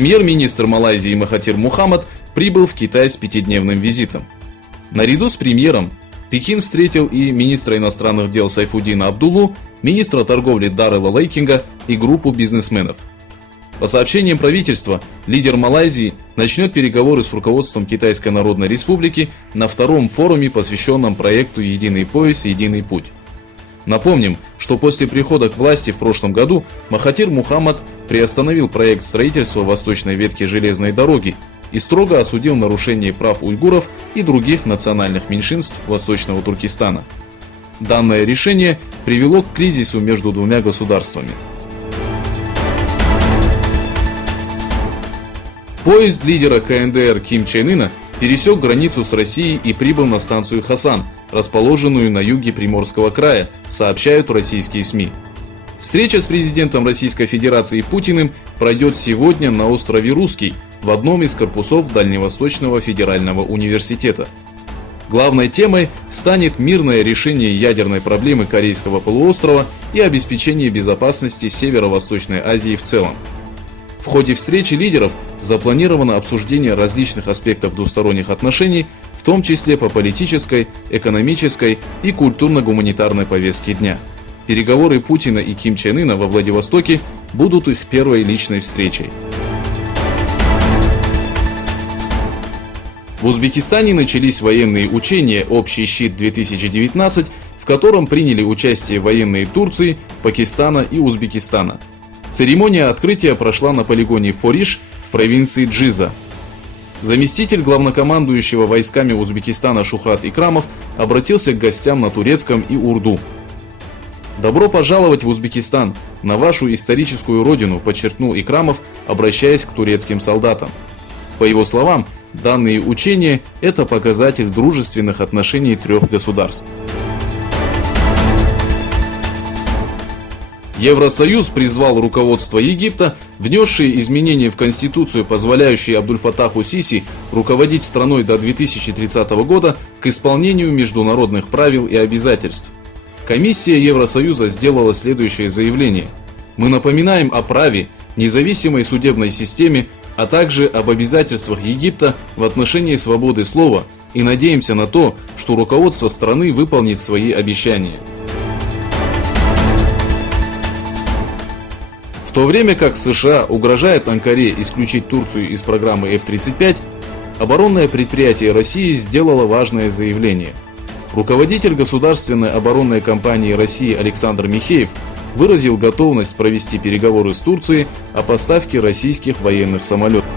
Премьер-министр Малайзии Махатир Мухаммад прибыл в Китай с 5-дневным визитом. Наряду с премьером Пекин встретил и министра иностранных дел Сайфуддина Абдуллу, министра торговли Даррела Лейкинга и группу бизнесменов. По сообщениям правительства, лидер Малайзии начнет переговоры с руководством Китайской Народной Республики на втором форуме, посвященном проекту «Единый пояс, единый путь». Напомним, что после прихода к власти в прошлом году Махатир Мухаммад приостановил проект строительства восточной ветки железной дороги и строго осудил нарушение прав уйгуров и других национальных меньшинств Восточного Туркестана. Данное решение привело к кризису между двумя государствами. Поезд лидера КНДР Ким Чен Ына пересек границу с Россией и прибыл на станцию Хасан, расположенную на юге Приморского края, сообщают российские СМИ. Встреча с президентом Российской Федерации Путиным пройдет сегодня на острове Русский, в одном из корпусов Дальневосточного федерального университета. Главной темой станет мирное решение ядерной проблемы Корейского полуострова и обеспечение безопасности Северо-Восточной Азии в целом. В ходе встречи лидеров запланировано обсуждение различных аспектов двусторонних отношений, в том числе по политической, экономической и культурно-гуманитарной повестке дня. Переговоры Путина и Ким Чен Ына во Владивостоке будут их первой личной встречей. В Узбекистане начались военные учения «Общий щит-2019», в котором приняли участие военные Турции, Пакистана и Узбекистана. Церемония открытия прошла на полигоне Фориш в провинции Джиза. Заместитель главнокомандующего войсками Узбекистана Шухрат Икрамов обратился к гостям на турецком и урду. «Добро пожаловать в Узбекистан, на вашу историческую родину», подчеркнул Икрамов, обращаясь к турецким солдатам. По его словам, данные учения – это показатель дружественных отношений трех государств. Евросоюз призвал руководство Египта, внесшие изменения в Конституцию, позволяющие Абдуль-Фатаху Сиси руководить страной до 2030 года, к исполнению международных правил и обязательств. Комиссия Евросоюза сделала следующее заявление. «Мы напоминаем о праве, независимой судебной системе, а также об обязательствах Египта в отношении свободы слова и надеемся на то, что руководство страны выполнит свои обещания». В то время как США угрожает Анкаре исключить Турцию из программы F-35, оборонное предприятие России сделало важное заявление. Руководитель государственной оборонной компании России Александр Михеев выразил готовность провести переговоры с Турцией о поставке российских военных самолетов.